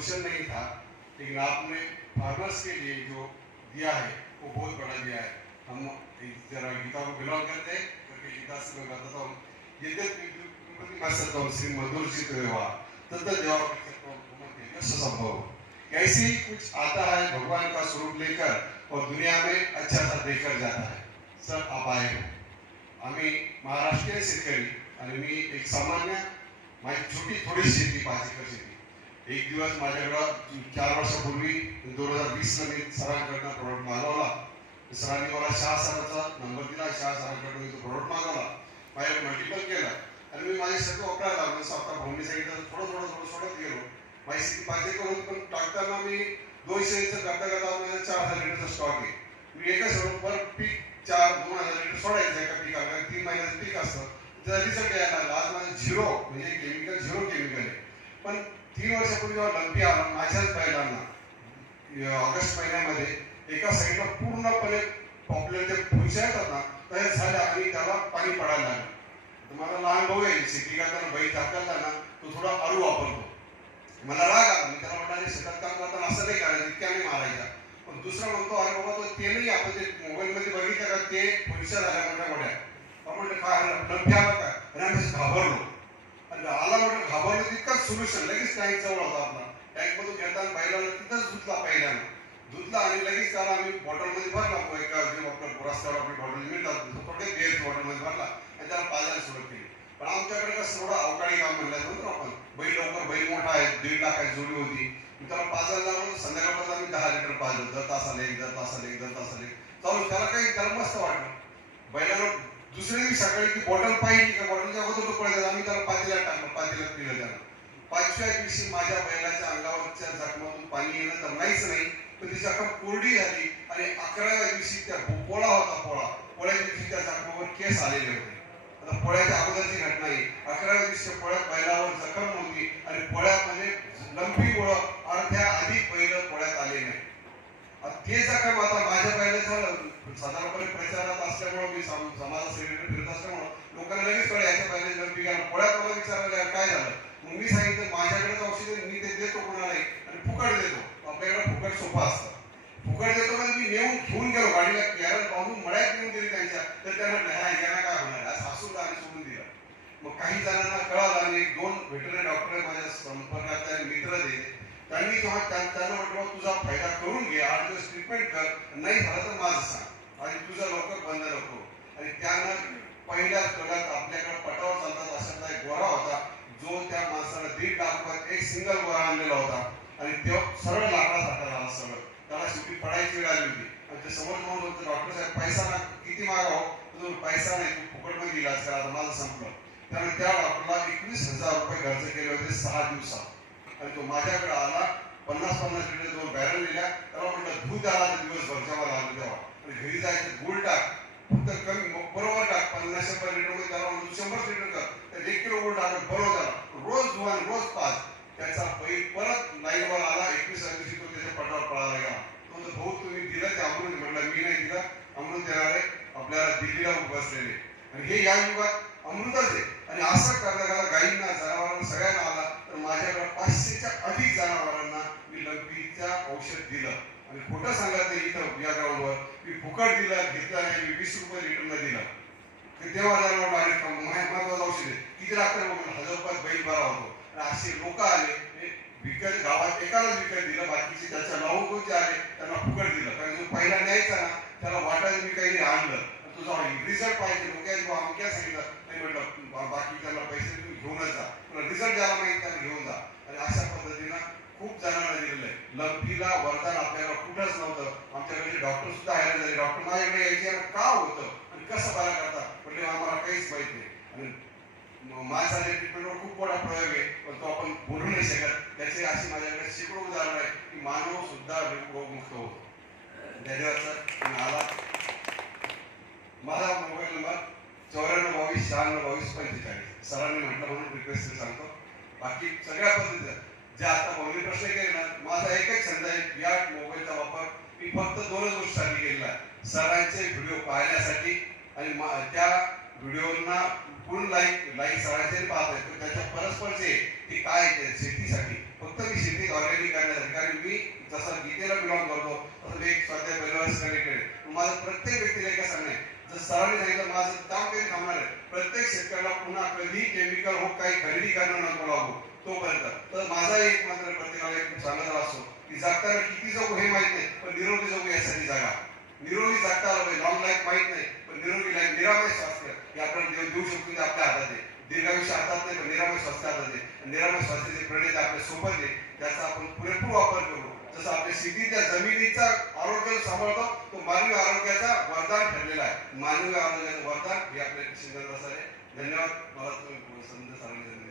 Solution नहीं था, लेकिन आपने फार्मर्स के लिए जो दिया है वो बहुत बड़ा दिया है। हम जरा गीता को बिलोंग करते हैं, क्योंकि गीता से मैं बताता हूँ, यद्यपि मैं सकता हूँ श्री मधुर चित देवा तत्त देवा संभव। ऐसे ही कुछ आता है भगवान का स्वरूप लेकर और दुनिया में अच्छा सा देकर जाता है। सर आप आए हो, आम्ही महाराष्ट्रीय शेतकरी आणि मी एक सामान्य माझी छोटी थोडी शेती 5 एकर शेती। एक दिवस माझ्याकडं 4 वर्षापूर्वी 2020 ला मी सरांकडनं प्रोडक्ट मागवला। सरांनी मला शाह सरांचा नंबर दिला, शाह सरांकडून मी तो प्रोडक्ट मागवला, माझ्याकडे मल्टिपल केला आणि मी माझे सगळं वापरायला लागलो। स्वतः भाऊनी सांगितलं थोडं थोडं थोडं सोडत गेलो। माझी शेती 5 एकर होती, पण टाकताना मी 200 लिटर करता करता 4000 लिटरचा स्टॉक आहे। मी एका सोडून पीक 2000 लिटर सोडायचं एका पिकाला, 3 महिन्याचं पीक असतं, त्याचा रिझल्ट यायला लागला। आज माझं झिरो म्हणजे झिरो केमिकल आहे। पण 3 वर्षापूर्वी जेव्हा लंपी आला माझ्याच बैलांना ऑगस्ट महिन्यामध्ये एका साईडला पूर्णपणे पॉप्युलर जे फुलशा येतात ना तयार झाल्या आणि त्याला पाणी पडायला लागलं। मला लहान भाऊ आहे, शेती करताना बैल टाकायला ना तो थोडा अळू वापरतो। मला राग आला, मी त्याला म्हणाले शेतात काम करताना असं नाही करायचं, इतक्या नाही मारायचा। पण दुसरा म्हणतो अरे बाबा तो ते नाही, आपण ते मोबाईल मध्ये बघितलं का ते फुलशा झाल्या मोठ्या मोठ्या। आपण काय लंपी आला काय आणि आम्ही घाबरलो आणि आला म्हटलं घाबरलो तितकाच सोल्युशन लगेच टँक जवळ होता आपला। टँक मधून घेताना बैलाला तिथंच धुतला, पहिल्यानं धुतला आणि लगेच त्याला आम्ही बॉटलमध्ये भरला। एका जे आपलं रस्त्यावर आपली बॉटल मिळतात थोडे बेअर बॉटलमध्ये भरला आणि त्याला पाजायला सुरुवात केली। पण आमच्याकडे कसं थोडं अवकाळी काम म्हणलं म्हणतो आपण, बैल लवकर बैल मोठा आहे, 1.5 लाखाची जोडी होती, त्याला पाजायला लागलो। संध्याकाळपर्यंत आम्ही 10 लिटर पाजलं, दर तासाला एक चालू। त्याला मस्त वाटलं। बैलाला दुसऱ्या दिवशी सकाळी ती बॉटल पाहिली का बॉटलच्या अगोदर तो पळायचा, आम्ही त्याला पातेल्यात टाकलं, पातेल्यात पिलं त्याला। 5व्या दिवशी माझ्या बैलाच्या अंगावरच्या जखमातून पाणी येणं तर नाहीच नाही, पण ती जखम कोरडी झाली आणि 11व्या दिवशी त्या पोळा होता, पोळ्याच्या दिवशी त्या जखमावर केस आलेले होते। आता पोळ्याच्या अगोदरची घटना आहे। 11व्या दिवशी पोळ्यात बैलावर जखम नव्हती आणि पोळ्यामध्ये लंपीमुळं अर्ध्या अधिक बैल पोळ्यात आले नाही। ते जखम आता माझ्या बैलाचं साधारणपणे प्रचारात असल्यामुळे मी समाजात सेक्रेटरी फिरत असल्यामुळे लोकांना लगेच कळलं याच्या बैलाची लंपी घ्या। पोळ्यात मला विचारलं काय झालं, मग मी सांगितलं माझ्याकडेच औषध मी ते देतो कोणाला आणि फुकट देतो। आपल्याकडे फुकट सोपं असतं, फुकट देतो म्हणजे मी नेऊन घेऊन गेलो गाडीला, कॅरल बांधून मळ्यात नेऊन दिली त्यांच्या, तर त्यांना यांना काय होणार आज हसून आणि सोडून दिलं। मग काही जणांना कळालं आणि 2 व्हेटरनरी डॉक्टर माझ्या संपर्कात मित्र दिले, त्यांनी जेव्हा त्यांना म्हटलं तुझा फायदा करून घे, 8 दिवस ट्रीटमेंट कर, नाही झालं तर माझं सांग आणि तुझा लवकर बंद नको। आणि त्यानं पहिल्या तोड्यात आपल्याकडे पटावर चालतात अशातला एक गोरा होता, जो त्या माणसाला 1.5 लाख रुपयात एक सिंगल गोरा आणलेला होता आणि तो सरळ लाकडासारखा झाला सगळं। त्याला शेवटी पडायची वेळ आली होती आणि ते समोर म्हणून होतं डॉक्टर साहेब पैसा ना किती मागावं, तो पैसा नाही, तू फुकटमध्ये इलाज करा, आता माझं संपलं। त्यामुळे त्या डॉक्टरला 21,000 रुपये खर्च केले होते 6 दिवसात आणि तो माझ्याकडे आला। 50-50 लिटर 2 बॅरल दिल्या, त्याला म्हटलं दूध आला दिवसभर जेव्हा आलं तेव्हा, आणि घरी जायचं गुळ टाक, फक्त कमी बरोबर टाक, 50-100 लिटर मध्ये त्याला म्हणून 100 लिटर कर, तर 1 किलो गुळ टाकत बरोबर झाला, रोज धुवा रोज पाच। त्याचा बैल परत लाईनवर आला, 21व्या दिवशी तो त्याच्या पटावर पळाला गेला। तो भाऊ तुम्ही दिलं ते अमृत, म्हटलं मी नाही दिलं, अमृत देणारे आपल्याला दिल्लीला बसलेले आणि हे या युगात अमृतच आहे। आणि असं करता गाईंना जनावरांना सगळ्यांना आला तर माझ्याकडे 500च्या अधिक जनावरांना मी लंपीचं औषध दिलं आणि खोटं सांगत नाही, इथं या ग्राउंडवर मी फुकट दिलं, घेतलं नाही, मी 20 रुपये लिटरनं दिलं। तेव्हा जनावर डायरेक्ट महत्वाचं औषध आहे, किती लागतं 1000 रुपयात बैल बरा होतो। असे लोक आले विकत, गावात एकालाच विकत दिलं, बाकीचे त्याच्या लावून कोणते आले त्यांना फुकट दिलं, कारण जो पहिला न्यायचा ना त्याला वाटायचं मी काही आणलं, तुझा रिझल्ट पाहिजे, लोक आमक्या सांगितलं नाही, म्हटलं बाकी त्याला पैसे तुम्ही घेऊनच जा, तुला रिझल्ट द्यायला माहिती त्याला घेऊन जा। आणि अशा पद्धतीनं खूप जणांना दिलेलं आहे। लंपीला वरदान आपल्याला कुठंच नव्हतं, आमच्याकडे डॉक्टर सुद्धा हैराण झाले, डॉक्टर माझ्याकडे यायचे का होतं आणि कसं बरा करतात, म्हणजे आम्हाला काहीच माहित नाही। आणि माणसाच्या ट्रीटमेंटवर खूप मोठा प्रयोग आहे, पण तो आपण बोलू नाही शकत। त्याचे अशी माझ्याकडे शेकडो उदाहरण आहे की मानव सुद्धा रोगमुक्त होतो। धन्यवाद सर, तुम्ही आला। माझा मोबाईल नंबर 9422962245। सरांनी म्हटलं म्हणून रिक्वेस्ट सांगतो, बाकी सगळ्या पद्धतीचं जे आता भाऊनी प्रश्न केले ना, माझा एकच छंद आहे, या मोबाईलचा वापर मी फक्त 2च गोष्टीसाठी केलेला आहे, सरांचे व्हिडिओ पाहण्यासाठी आणि त्या व्हिडिओना पूर्ण लाईक सरांचे पाहत आहे, त्याच्या परस्परचे ते काय शेतीसाठी फक्त फक्त मी शेती ऑर्गॅनिक करण्यासाठी, कारण मी जसा गीतेला बिलॉंग करतो तसं मी एक स्वाध्याय परिवार कनेक्टेड. माझं प्रत्येक व्यक्तीला एक सांगणं आहे, जर सरांनी सांगितलं माझं काम काही थांबणार आहे, प्रत्येक शेतकऱ्याला पुन्हा कधी केमिकल हो काही खरेदी करणं नको लागू तोपर्यंत. तर माझा एक मात्र प्रत्येकाला एक सांगत असतो की जगताना किती जगू हे माहित नाही, पण निरोगी जगू यासाठी जागा. निरोगी जगता आलं पाहिजे. लॉंग लाईफ माहित नाही, पण निरोगी लाईफ, निरामय स्वास्थ्य हे आपण देऊ शकतो, ते आपल्या हातात आहे. दीर्घायुष्य हातात नाही, पण निरामय स्वास्थ्य हातात आहे. निरामय स्वास्थ्याचे प्रणित आपल्या सोबत आहे, त्याचा आपण पुरेपूर वापर करू. जसं आपल्या शेतीच्या जमिनीचा आरोग्य सांभाळतो, तो मानवी आरोग्याचा वरदान ठरलेला आहे. मानवी आरोग्याचं वरदान हे आपल्या कृषी आहे. धन्यवाद. मला तुम्ही संधी सांगितलं.